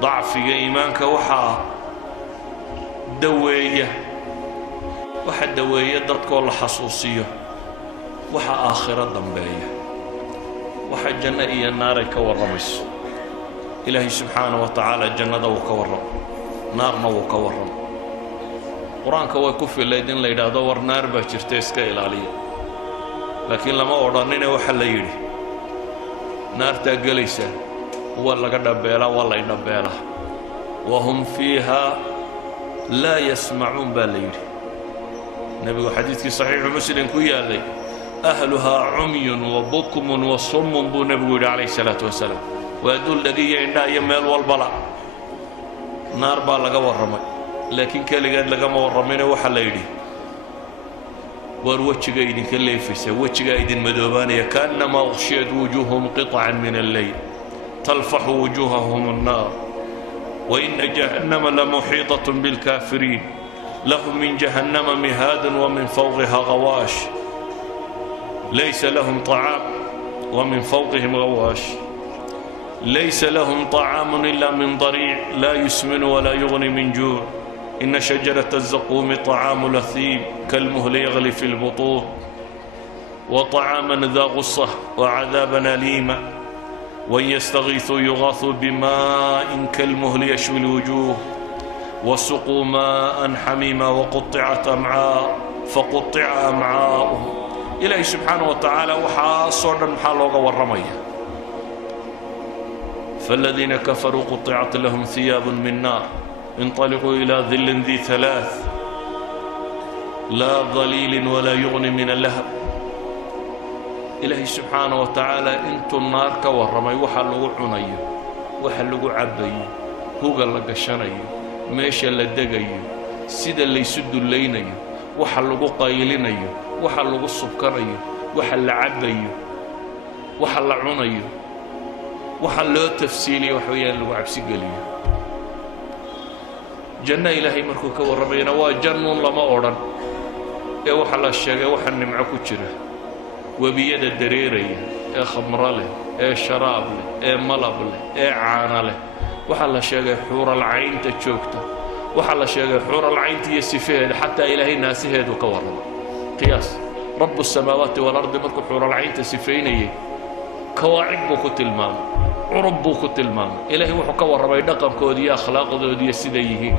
ضعفك إيمانك وحا دوية وحا دوية دادك والله حصوصية وحا آخرة ضمبية وحا جنة إيا النار كورمس إلهي سبحانه وتعالى جنة وكورم نارنا وكورم قرآنك ويكفي الليدين ليدا دور نار باشرتيسك إلالية لكن لما أورانين وحا يري نار تاقليسة والله قد دبيلا والله يدبيلا وهم فيها لا يسمعون بالليل نبي حديث صحيح مسلم كويا لي أهلها عمي وبكم وصم بو نبي عليه الصلاة والسلام ويدل دقيقة عندها يميل والبلاء نار با لغا ورمي لكن كالي قد لغا ما ورمينا وحا ليلي وروجه ايدين كليفسه وجه ايدين مدوبانيه كانما اغشيت وجوههم قطعا من الليل تلفح وجوههم النار وان جهنم لمحيطه بالكافرين لهم من جهنم مهاد ومن فوقها غواش ليس لهم طعام ومن فوقهم غواش ليس لهم طعام الا من ضريع لا يسمن ولا يغني من جوع إن شجرة الزقوم طعام لثيم كالمهل يغلي في البطون وطعاما ذا غصة وعذابا أليما وإن يستغيثوا يغاثوا بماء كالمهل يشوي الوجوه وسقوا ماء حميما وقطعت أمعاء فقطع أمعاؤهم إلهي سبحانه وتعالى وحاصرا محالوغا والرمية فالذين كفروا قطعت لهم ثياب من نار انطلقوا إلى ظل ذي ثلاث لا ظليل ولا يغني من اللهب إلهي سبحانه وتعالى انتو النار كورمي وحلقوا عنيو وحلقوا عبيو هوغا لقشانيو ميشا لدقيو سيدا اللي يسدوا اللينيو وحلقوا قايلينيو وحلقوا السبكريو وحل عبيو وحل عنيو وحلقوا تفسيلي وحويا لقوا عبسي قليو جنة إلهي مركو كورمينا وجن لما أوران إيه وحلا الشيء وحن نمعكو جرا وبيد الدريرية إيه خمر له إيه شراب له إيه ملب له إيه عان له وحلا الشيء حور العين تشوكته وحلا الشيء حور العين تيسفيه حتى إلهي ناسيه دو كورم قياس رب السماوات والأرض مركو حور العين تسفيني كواعب وكتلمان عرب وكتلمان إلهي وحو كورم يدقم كودي أخلاق دودي سيديه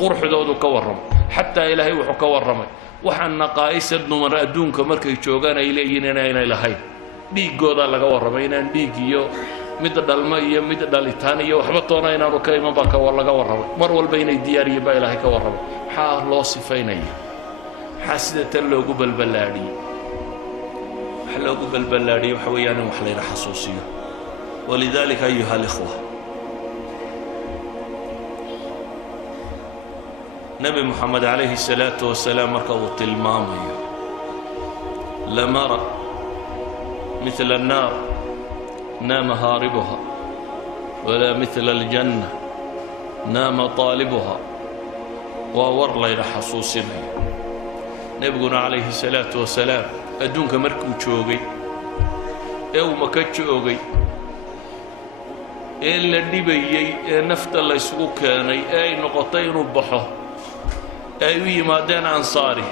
قرح دودو كورم حتى إلهي وحو كورم وحن نقائس النمر أدونك مركي جوغانا إلينا إلهي ديق قودا لغا ورم إنان ديقيو مد دالمايا مد دالتانيا وحبطونا إنان وكلمة باكا ولغا ورم مرول بين الدياري با إلهي كورم حا الله صفيني حاسدة اللوغو بالبلادي حلوغو بالبلادي وحويانا وحلينا حصوصية ولذلك أيها الإخوة نبي محمد عليه الصلاة والسلام مركض التلمامي لمرى مثل النار نام هاربها ولا مثل الجنة نام طالبها وور لير حصوصنا نبينا عليه الصلاة والسلام أدونك مركو تشوغي أو مكتشوغي إلا دبيي نفط الله يسوق كاني أي نقطين وبحه أي مادين أنصاري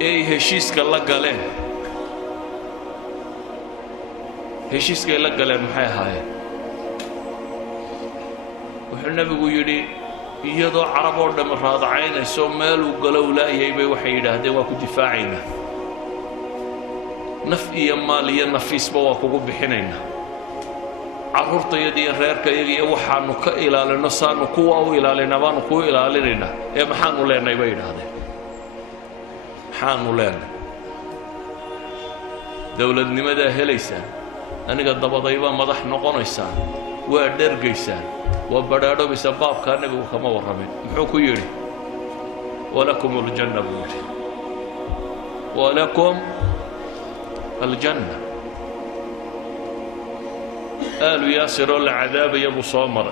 أي هشيسك الله قالين هشيسك الله قالين محي هاي وحنا بيقولي يدو عرب ورد من راضعين سومال وقالوا لا يبي وحيد هذا وكو دفاعنا نفئي ماليا نفيس بواكو بحنينا carruurtayadii reerkayagii waxaanu ka ilaalino saanu kuwa u ilaalina baanu ku ilaalinayna maxaanu leenay bay yiraahdeen maxaanu leenay dawladnimada helaysa aniga dabadayba madax noqonaysa waa dhergaysa waa badhaadho bisa baabka nabigu kama waramin muxuu ku yiri walakum aljanna walakum aljanna قالوا ياسر العذاب يا ابو صامر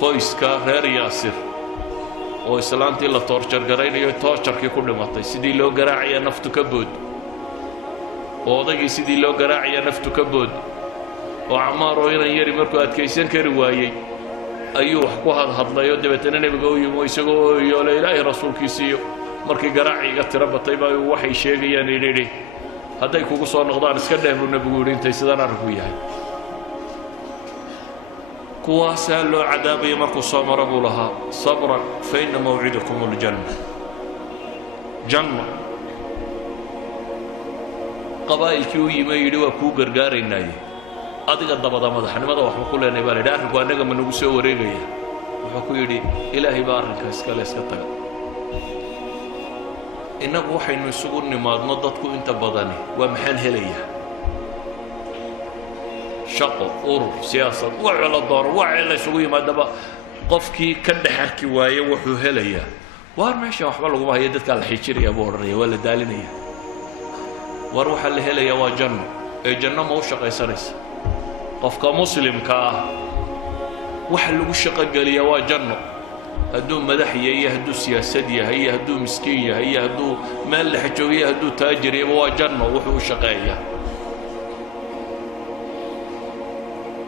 qoyska reer yaasir oo islaantii la torture garaynayo torture-kii ku dhimatay sidii loo garaacay naftu ka bood oodagii sidii loo garaacay naftu ka bood وعمار وإن يري مركو أدكيسن كروايي أيوه حكوها هضلايو دبتنا نبقوا يمويسقوا يا إلهي رسول كيسيو markii garaaciga tira batay baa waxay sheegayaan inay haday kugu soo noqdaan iska dheebru nabigu intay sidaan arku yahay kuwaas loo cadaabay markuu soo marabu lahaa sabran fa inna maw'idakum aljanna janna qabaa'ilkii u yimay yidhi waa kuu gargaaraynay adiga dabada madaxnimada wax ku leenay baa leeyahay arinku anaga ma nagu soo wareegaya wuxuu ku yidhi ilaahay baa arrinka iska taga inagu waxaynu isugu nimaadno dadku inta badani waa maxaan helayaa shaqo urur siyaasad wacala door wacala isugu yimaadaba qofkii ka dhaxarki waaye wuxuu helayaa waar meesha waxba lagu hayo dadka la xijiraya buu oranaya wala daalinaya war waxa la helayaa waa janno ee janno ma u shaqaysanaysa qofka muslimka ah waxa lagu shaqo galiyaa waa janno هدو مدحية يهدو سياسية هي هدو مسكية هي هدو مال حجوية هدو تاجرية وجنة وحو شقية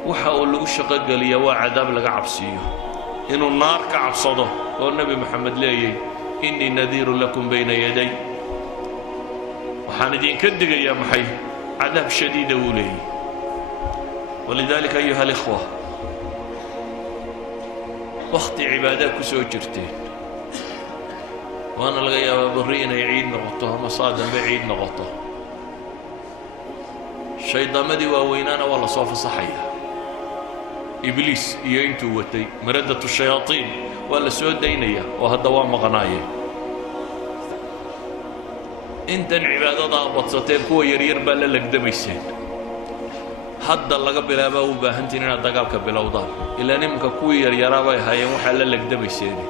وحاول له شقة قالية وعذاب لك عبسيه إنه النار كعبصده والنبي محمد ليه إني نذير لكم بين يدي وحاندين كدق يا محي عذاب شديد وليه ولذلك أيها الإخوة وقت عبادات كسو جرتين وانا لغاية برينا يعيد نغطه مصادم بعيد نغطه الشيطان مدي واوينانا والله صوف صحيح إبليس ينتو وتي مردة الشياطين ولا سود دينية وهالدوام مغناية انت العبادة ضابط ستين كو يرير بلا لك دميسين حد الله قبل أبا وباهنتين دقالك بالأوضاع إلا نمك كوير يرابي هاي وحل لك دمي سيني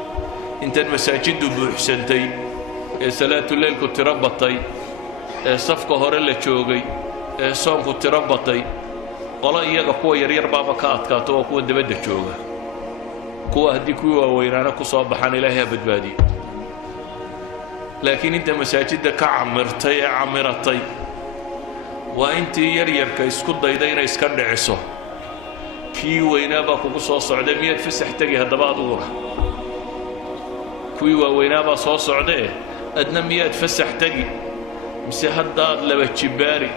انت المساجد بحسنتي صلاة الليل كنت ربطي صفقة هوريلا تشوغي صوم كنت ربطي والله إياك كوير يربابا كاتو وكوان دبدا تشوغا كوا هدي كوا ويرانا كصابحان إلهي بدبادي لكن انت مساجد كعمرتي عمرتي وانت يرير كيسكو دايدين اسكن دعسو كي وينابا كوكو سو سعودة مياد فسح تجي هدبا دورة كوي وينابا سو سعودة أدنى مياد فسح تجي مسي هداد لبا تشباري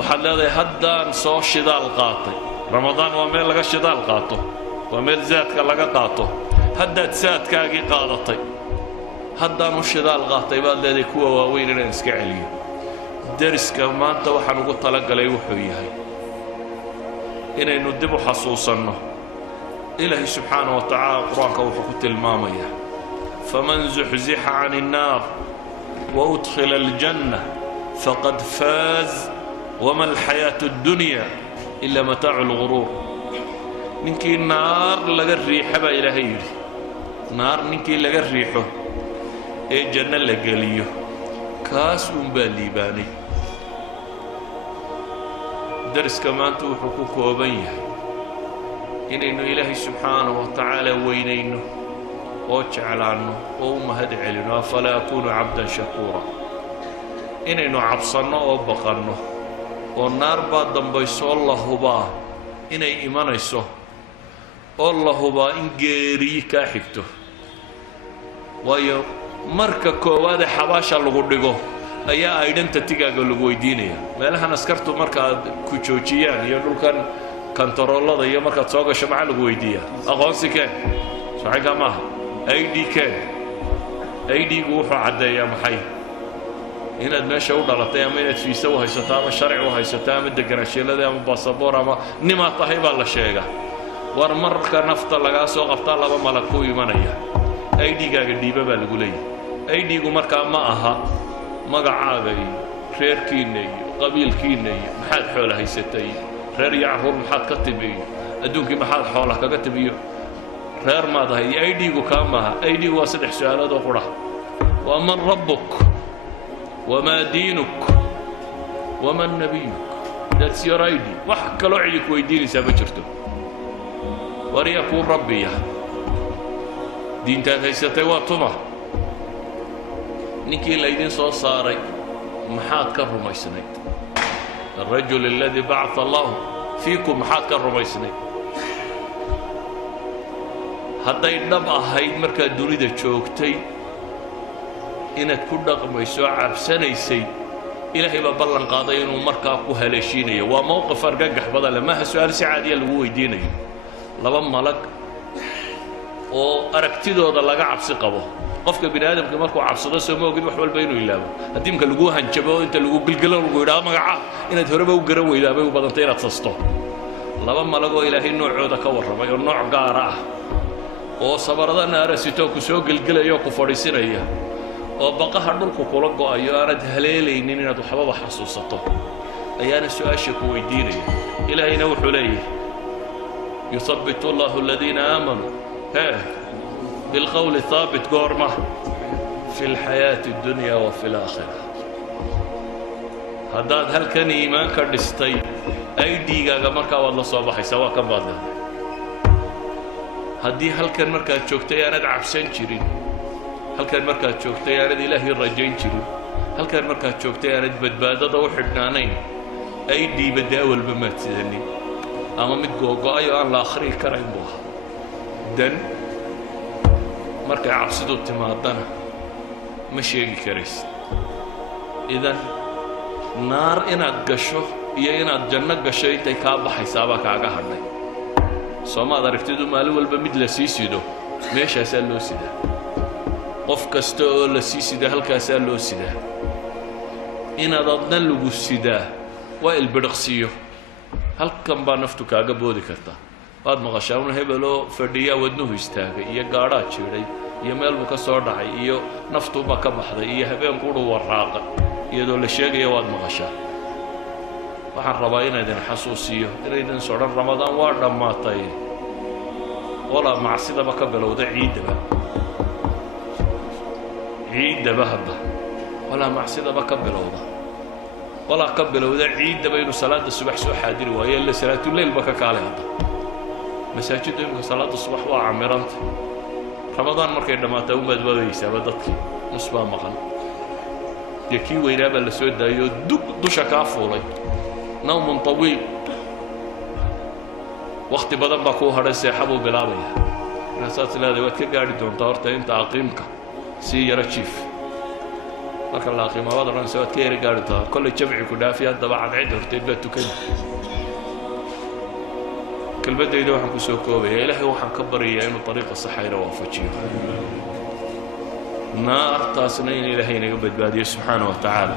وحلاده هدان سو شدال قاطي رمضان وميل لغا شدال قاطو وميل زادك لغا قاطو هداد ساد كاقي قاطي هدان وشدال قاطي بعد ذلك كوا واوين نسكي عليه درسك ما أنت وحن قلت لك لا يوحيها إن ندب حصوصنا إلهي سبحانه وتعالى قرآنك وحكت المامية فمن زحزح عن النار وأدخل الجنة فقد فاز وما الحياة الدنيا إلا متاع الغرور ننكي النار لقى الريحة بقى إلهي نار ننكي لقى الريحة إيه الجنة لقى ليه كاس بالليباني درس كمان توحكوك وبيه إنه إلهي سبحانه وتعالى وينينه وجعل عنه وأمهد علينا فلا يكون عبدا شكورا إنه عبصنا وبقرنا والنار بعد بيسو الله با إنه إيمان يسو الله با إن جيري كاحكته ويو marka koowaad xabaasha lagu dhigo ayaa aydanta tigaaga lagu weydiinaya meelahan askartu marka ku joojiyaan iyo dhulkan kantaroolada iyo marka soo gasho maxaa lagu weydiiyaa aqoonsi keen saxiga ma ID keen ID-gu wuxuu cadeeyaa maxay inaad meesha u dhalatay ama inaad fiisa u haysato ama sharci u haysato ama deganaansheelada ama baasaboor ama nima tahay baa la sheegaa war marka nafta laga soo qabtaa laba malak ku imanaya ID-gaaga dhiiba baa lagu leeyahay ID-gu markaa ma aha magacaaga iyo reerkiina iyo qabiilkiina iyo maxaad xoola haysatay reer iyo caruur maxaad ka timi adduunkii maxaad xoola kaga timiyo reer maad ahay ID-gu kaa maaha ID-gu waa saddex su'aalood oo qura waa man rabbuk wamaa diinuk waman nabiyuk that's your ID wax kaloo cidi ku weydiinaysaa ma jirto wariya kuu rabbiya diintaad haysatay waa tuma ninkii laydin soo saaray maxaad ka rumaysnayd الرجل الذي بعث الله fiikum maxaad ka rumaysnay hadday dhab ahayd markaad dunida joogtay inaad ku dhaqmayso cabsanaysay ilaahay baa ballan qaaday inuu markaa ku haleeshiinayo waa mowqif argagax badan leh maaha su-aal si caadiya lagu weydiinayo laba malag oo aragtidooda laga cabsi qabo qofka bini aadamka markuu cabsado soo ma ogid wax walba inuu ilaabo haddii imka lagu hanjabo inta lagu gilgilo lagu yidhaha magaca inaad horeba u garan weydaa bay u badantay inaad sasto laba malag oo ilaahay noocooda ka warramay oo nooc gaara ah oo sabarada naarasitoo ku soo gilgilaya oo ku fadhiisinaya oo baqaha dhulku kula go'ayo aanad haleelaynin inaad waxbaba xasuusato ayaana su-aasha ku weydiinaya ilaahayna wuxuu leeyahay yuthabbitu allahu aladiina aamanuu بالقول الثابت قورمة في الحياة الدنيا وفي الآخرة هداد هل كان إيمان كردستي أي ديغا مركا والله صباحي سوا كم بعد هدي هل كان مركا تشوكتي أنا عفسان جرين هل كان مركا تشوكتي أنا إلهي الرجين جرين هل كان مركا تشوكتي أنا بدبادة وحدنانين أي دي بداول بما تذني أما متقوقا أيو أن الآخرين كرين بوها دن markay cabsidu timaadana ma sheegi karaysid idan naar inaad gasho iyo inaad janno gasho intay kaa baxaysaabaa kaaga hadhay soomaad aragtidu maalin walba mid la sii sido meeshaasaa loo sidaa qof kasta oo la sii sida halkaasaa loo sidaa inaad adna lagu sidaa waa ilbidhiqsiyo halkan baa naftu kaaga boodi kartaa waad maqashaa un hebeloo fadhiyaa wadnuhu istaagay iyo gaadhaa jiidhay iyo meel buu ka soo dhacay iyo naftuuba ka baxday iyo habeen qudhu warraaqa iyadoo la sheegaya waad maqashaa waxaan rabaa inaydin xasuusiyo inaydin sodhan ramadaan waa dhammaatay walaa macsidaba ka bilowda ciiddaba hadda walaa macsidaba ka bilowda walaa ka bilowda ciiddaba inuu salaada subax soo xaadiri waayo illa salaatuleylba ka kaalay hadda masaajidda imika salaada subax waa camiranta ramadaan markay dhammaataa umaad waadaysaaba dadkii nus baa maqan dee kii weynaa baa la soo daayoo dusha kaa fuulay nawmun tawiil wakti badan baa kuu hadhay seexa buu bilaabaya markaasaad leedahay waad ka gaadhi doontaa horta inta aqiimka sii yaro jiif marka la aqiimo waad odhanaysa waad ka yara gaadhi doontaa kollay jamci ku dhaafi haddaba cadcid horteed baa tukani كلمتي waxaan ku soo koobaya ilaahay waxaan ka bariyaa inuu dariiqa saxayna waafajiyo naartaasna in ilaahay naga badbaadiyo subxaanahu wa tacaala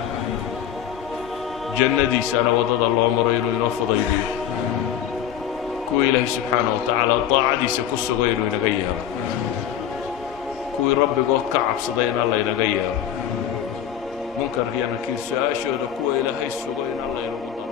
jannadiisana wadada loo maro inuu inoo fudaydiyo kuwa ilaahay subxaanahu wa tacaala daacadiisa ku sugay inuu inaga yeelo kuwii rabbigood ka cabsaday in alla inaga yeelo munkarkiina kii su-aashooda kuwa ilaahay sugay in alla inagu daro